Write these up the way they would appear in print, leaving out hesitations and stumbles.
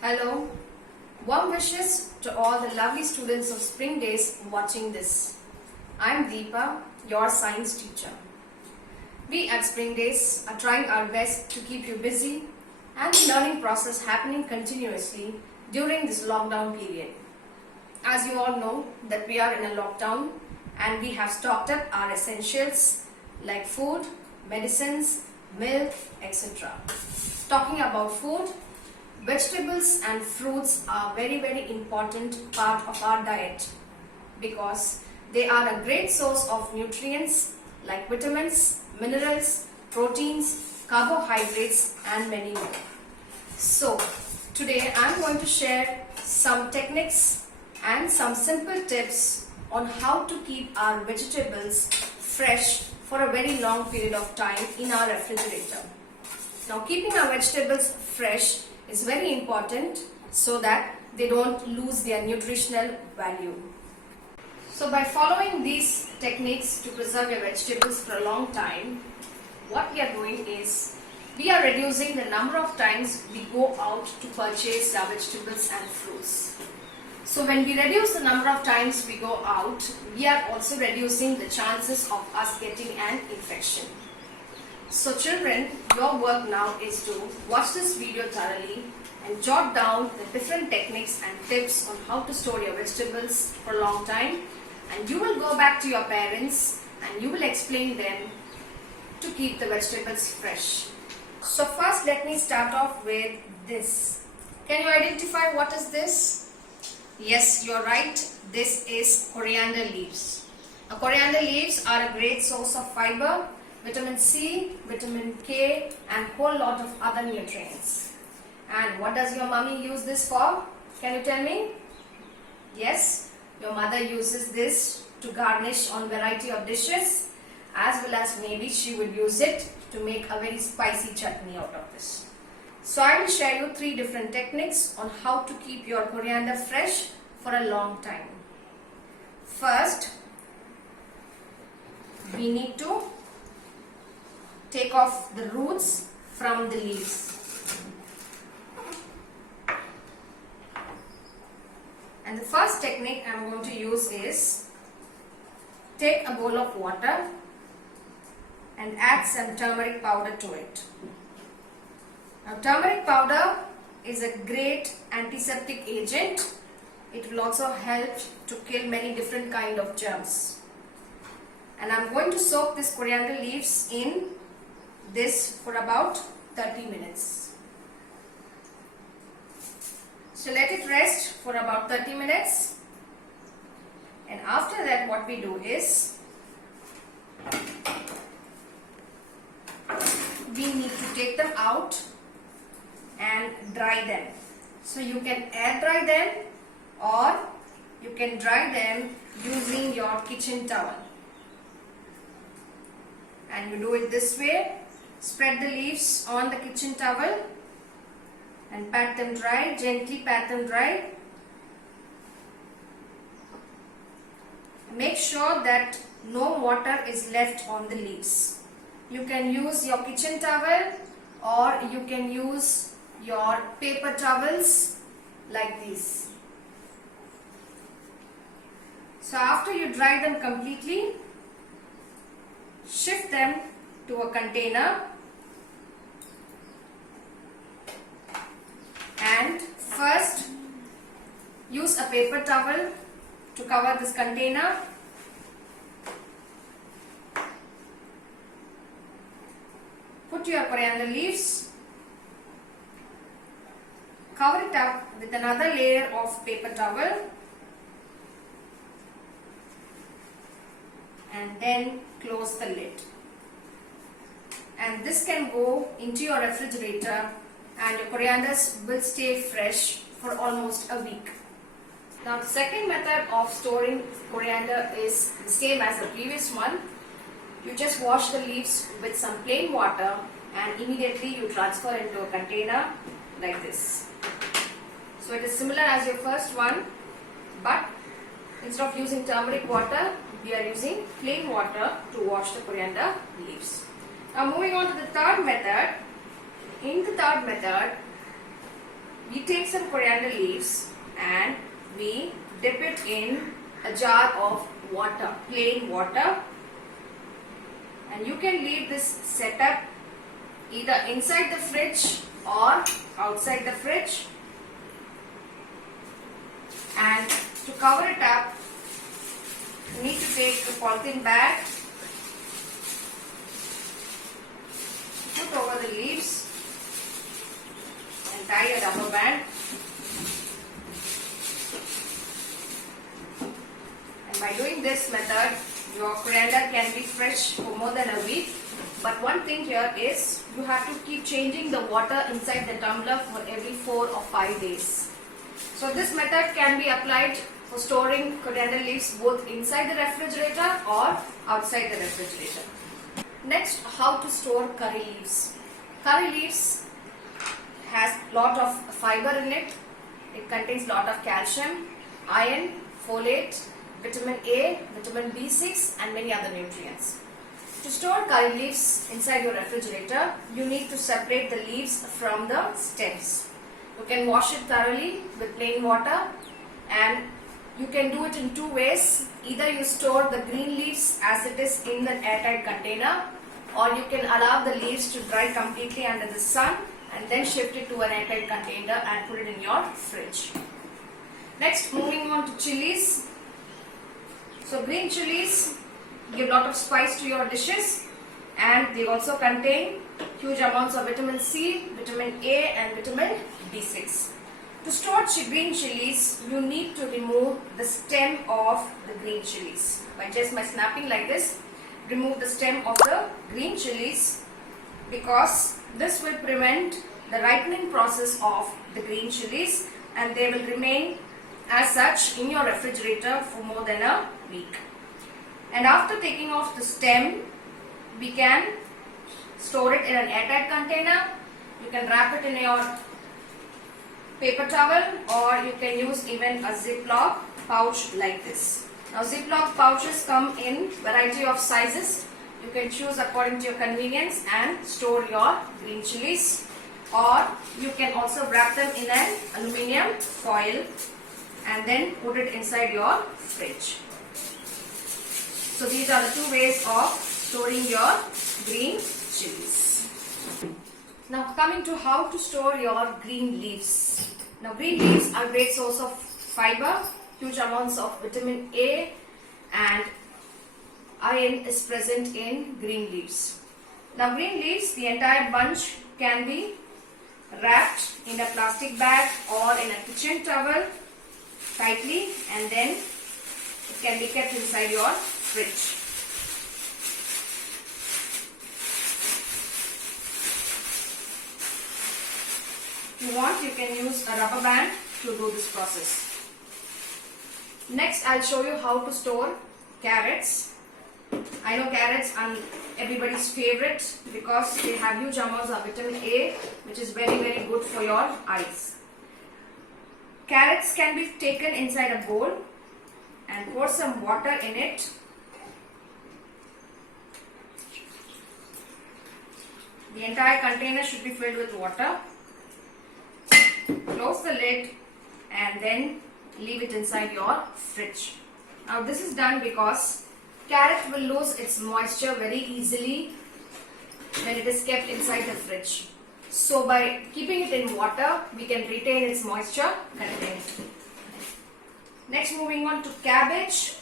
Hello, warm wishes to all the lovely students of Spring Days watching this. I'm Deepa, your science teacher. We at Spring Days are trying our best to keep you busy and the learning process happening continuously during this lockdown period. As you all know that we are in a lockdown and we have stocked up our essentials like food, medicines, milk, etc. Talking about food, vegetables and fruits are very important part of our diet because they are a great source of nutrients like vitamins, minerals, proteins, carbohydrates and many more. So today I am going to share some techniques and some simple tips on how to keep our vegetables fresh for a very long period of time in our refrigerator. Now keeping our vegetables fresh is very important so that they don't lose their nutritional value. So by following these techniques to preserve your vegetables for a long time, what we are doing is we are reducing the number of times we go out to purchase our vegetables and fruits. So when we reduce the number of times we go out, we are also reducing the chances of us getting an infection. So children, your work now is to watch this video thoroughly and jot down the different techniques and tips on how to store your vegetables for a long time, and you will go back to your parents and you will explain them to keep the vegetables fresh. So first let me start off with this. Can you identify what is this? Yes, you're right. This is coriander leaves. Now, coriander leaves are a great source of fiber, vitamin C, vitamin K and whole lot of other nutrients. And what does your mummy use this for? Can you tell me? Yes, your mother uses this to garnish on variety of dishes, as well as maybe she will use it to make a very spicy chutney out of this. So I will share you 3 different techniques on how to keep your coriander fresh for a long time. First, we need to take off the roots from the leaves. And the first technique I am going to use is take a bowl of water and add some turmeric powder to it. Now turmeric powder is a great antiseptic agent. It will also help to kill many different kind of germs. And I am going to soak this coriander leaves in this for about 30 minutes. So let it rest for about 30 minutes. And after that what we do is we need to take them out and dry them. So you can air dry them or you can dry them using your kitchen towel. And you do it this way. Spread the leaves on the kitchen towel and pat them dry, gently pat them dry. Make sure that no water is left on the leaves. You can use your kitchen towel or you can use your paper towels like these. So after you dry them completely, shift them to a container and first use a paper towel to cover this container. Put your coriander leaves, cover it up with another layer of paper towel and then close the lid. And this can go into your refrigerator and your corianders will stay fresh for almost a week. Now the second method of storing coriander is the same as the previous one. You just wash the leaves with some plain water and immediately you transfer into a container like this. So it is similar as your first one, but instead of using turmeric water, we are using plain water to wash the coriander leaves. Now moving on to the third method. In the third method, we take some coriander leaves and we dip it in a jar of water, plain water, and you can leave this setup either inside the fridge or outside the fridge. And to cover it up, you need to take a polythene bag, put over the leaves and tie a rubber band. And by doing this method, your coriander can be fresh for more than a week. But one thing here is you have to keep changing the water inside the tumbler for every 4 or 5 days. So this method can be applied for storing coriander leaves both inside the refrigerator or outside the refrigerator. Next, how to store curry leaves. Curry leaves has lot of fiber in it. It contains lot of calcium, iron, folate, vitamin A, vitamin B6 and many other nutrients. To store curry leaves inside your refrigerator, you need to separate the leaves from the stems. You can wash it thoroughly with plain water, and you can do it in 2 ways. Either you store the green leaves as it is in the airtight container, or you can allow the leaves to dry completely under the sun and then shift it to an airtight container and put it in your fridge. Next, moving on to chilies. So green chilies give a lot of spice to your dishes, and they also contain huge amounts of vitamin C, vitamin A and vitamin B6. To store green chilies, you need to remove the stem of the green chilies. By snapping like this, remove the stem of the green chilies, because this will prevent the ripening process of the green chilies and they will remain as such in your refrigerator for more than a week. And after taking off the stem, we can store it in an airtight container. You can wrap it in your paper towel, or you can use even a Ziploc pouch like this. Now Ziploc pouches come in variety of sizes. You can choose according to your convenience and store your green chilies, or you can also wrap them in an aluminium foil and then put it inside your fridge. So these are the 2 ways of storing your green chilies. Now coming to how to store your green leaves. Now green leaves are a great source of fiber, huge amounts of vitamin A and iron is present in green leaves. Now green leaves, the entire bunch can be wrapped in a plastic bag or in a kitchen towel tightly, and then it can be kept inside your fridge. If you want, you can use a rubber band to do this process. Next, I'll show you how to store carrots. I know carrots are everybody's favorite because they have huge amounts of vitamin A, which is very, very good for your eyes. Carrots can be taken inside a bowl and pour some water in it. The entire container should be filled with water. Close the lid and then leave it inside your fridge. Now this is done because carrot will lose its moisture very easily when it is kept inside the fridge. So by keeping it in water, we can retain its moisture content. Next, moving on to cabbage.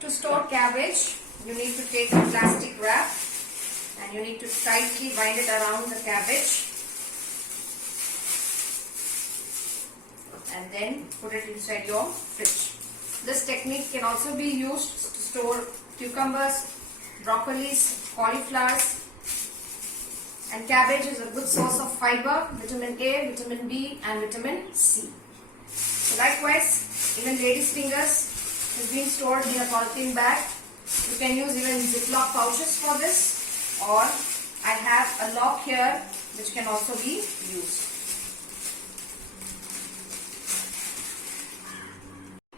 To store cabbage, you need to take a plastic wrap and you need to tightly bind it around the cabbage and then put it inside your fridge. This technique can also be used to store cucumbers, broccolis, cauliflowers, and cabbage is a good source of fiber, vitamin A, vitamin B and vitamin C. So likewise, even ladies' fingers is being stored in a polythene bag. You can use even Ziploc pouches for this, or I have a lock here which can also be used.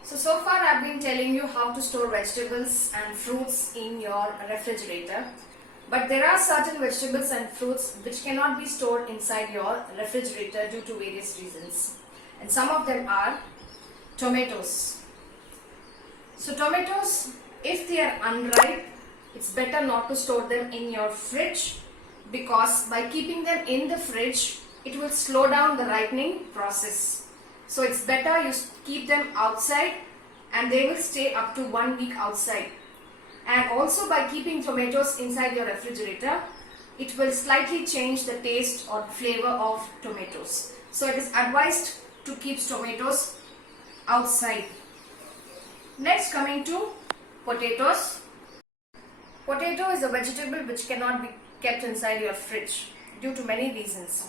So far I've been telling you how to store vegetables and fruits in your refrigerator. But there are certain vegetables and fruits which cannot be stored inside your refrigerator due to various reasons. And some of them are tomatoes. So tomatoes, if they are unripe, it's better not to store them in your fridge, because by keeping them in the fridge, it will slow down the ripening process. So it's better you keep them outside, and they will stay up to 1 week outside. And also by keeping tomatoes inside your refrigerator, it will slightly change the taste or flavor of tomatoes. So it is advised to keep tomatoes outside. Next, coming to potatoes. Potato is a vegetable which cannot be kept inside your fridge due to many reasons.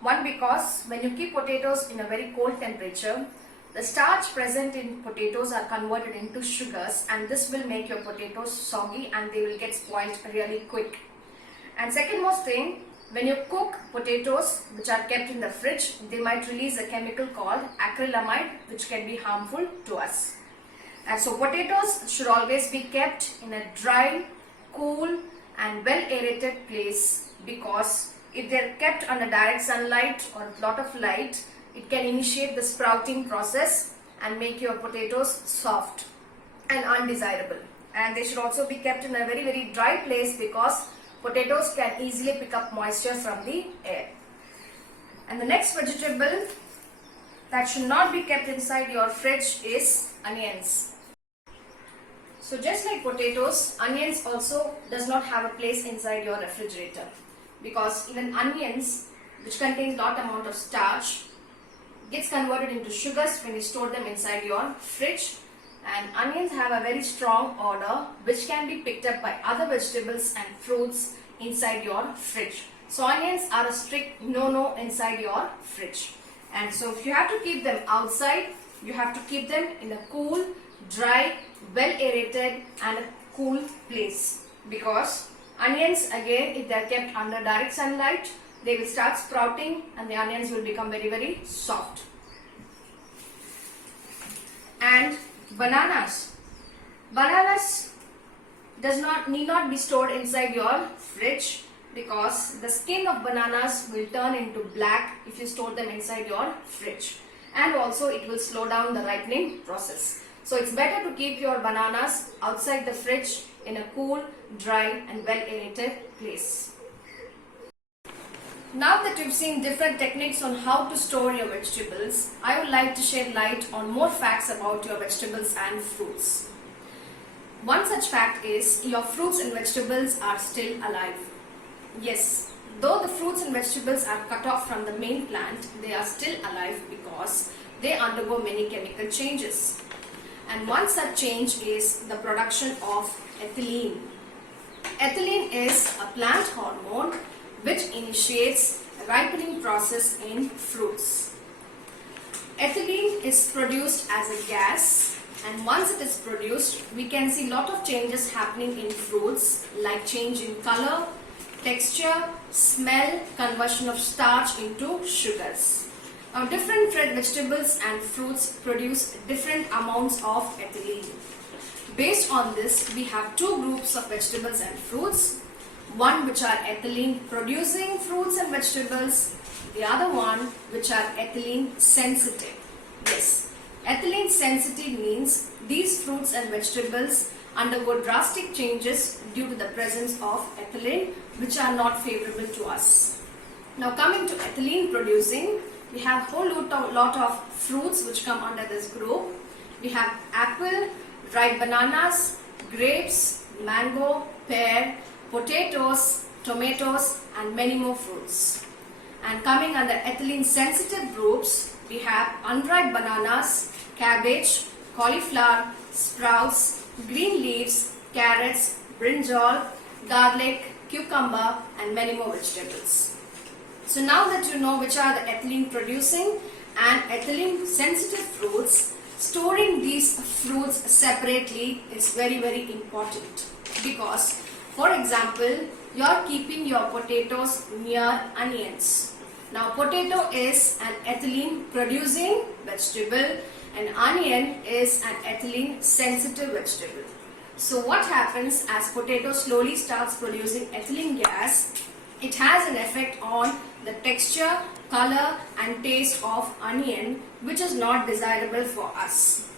One, because when you keep potatoes in a very cold temperature, the starch present in potatoes are converted into sugars, and this will make your potatoes soggy and they will get spoiled really quick. And second most thing, when you cook potatoes which are kept in the fridge, they might release a chemical called acrylamide, which can be harmful to us. And so potatoes should always be kept in a dry, cool and well aerated place, because if they are kept under direct sunlight or a lot of light, it can initiate the sprouting process and make your potatoes soft and undesirable. And they should also be kept in a very dry place, because potatoes can easily pick up moisture from the air. And the next vegetable that should not be kept inside your fridge is onions. So just like potatoes, onions also does not have a place inside your refrigerator, because even onions, which contains lot amount of starch, gets converted into sugars when you store them inside your fridge. And onions have a very strong odor which can be picked up by other vegetables and fruits inside your fridge. So onions are a strict no inside your fridge. And so if you have to keep them outside, you have to keep them in a cool, dry, well aerated and a cool place, because onions, again, if they are kept under direct sunlight, they will start sprouting and the onions will become very soft. And bananas. Bananas need not be stored inside your fridge, because the skin of bananas will turn into black if you store them inside your fridge, and also it will slow down the ripening process. So it's better to keep your bananas outside the fridge in a cool, dry and well aerated place. Now that you've seen different techniques on how to store your vegetables, I would like to shed light on more facts about your vegetables and fruits. One such fact is your fruits and vegetables are still alive. Yes, though the fruits and vegetables are cut off from the main plant, they are still alive because they undergo many chemical changes. And one such change is the production of ethylene. Ethylene is a plant hormone which initiates a ripening process in fruits. Ethylene is produced as a gas, and once it is produced, we can see lot of changes happening in fruits, like change in color, texture, smell, conversion of starch into sugars. Now, different vegetables and fruits produce different amounts of ethylene. Based on this, we have two groups of vegetables and fruits. One which are ethylene producing fruits and vegetables, the other one which are ethylene sensitive. Yes, ethylene sensitive means these fruits and vegetables undergo drastic changes due to the presence of ethylene, which are not favorable to us. Now, coming to ethylene producing, we have a whole lot of fruits which come under this group. We have apple, dried bananas, grapes, mango, pear, potatoes, tomatoes and many more fruits. And coming under ethylene sensitive groups, we have unripe bananas, cabbage, cauliflower, sprouts, green leaves, carrots, brinjal, garlic, cucumber and many more vegetables. So now that you know which are the ethylene producing and ethylene sensitive fruits, storing these fruits separately is very important, because for example, you are keeping your potatoes near onions. Now, potato is an ethylene producing vegetable and onion is an ethylene sensitive vegetable. So what happens as potato slowly starts producing ethylene gas, it has an effect on the texture, color and taste of onion, which is not desirable for us.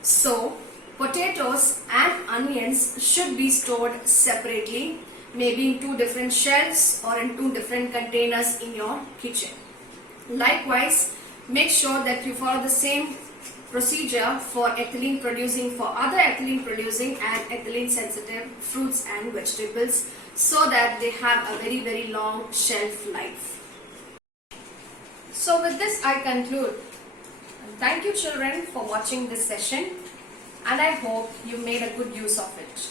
So potatoes and onions should be stored separately, maybe in two different shelves or in two different containers in your kitchen. Likewise, make sure that you follow the same procedure for ethylene producing, for other ethylene producing and ethylene sensitive fruits and vegetables, so that they have a very long shelf life. So with this I conclude. Thank you children for watching this session, and I hope you made a good use of it.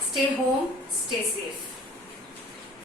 Stay home, stay safe.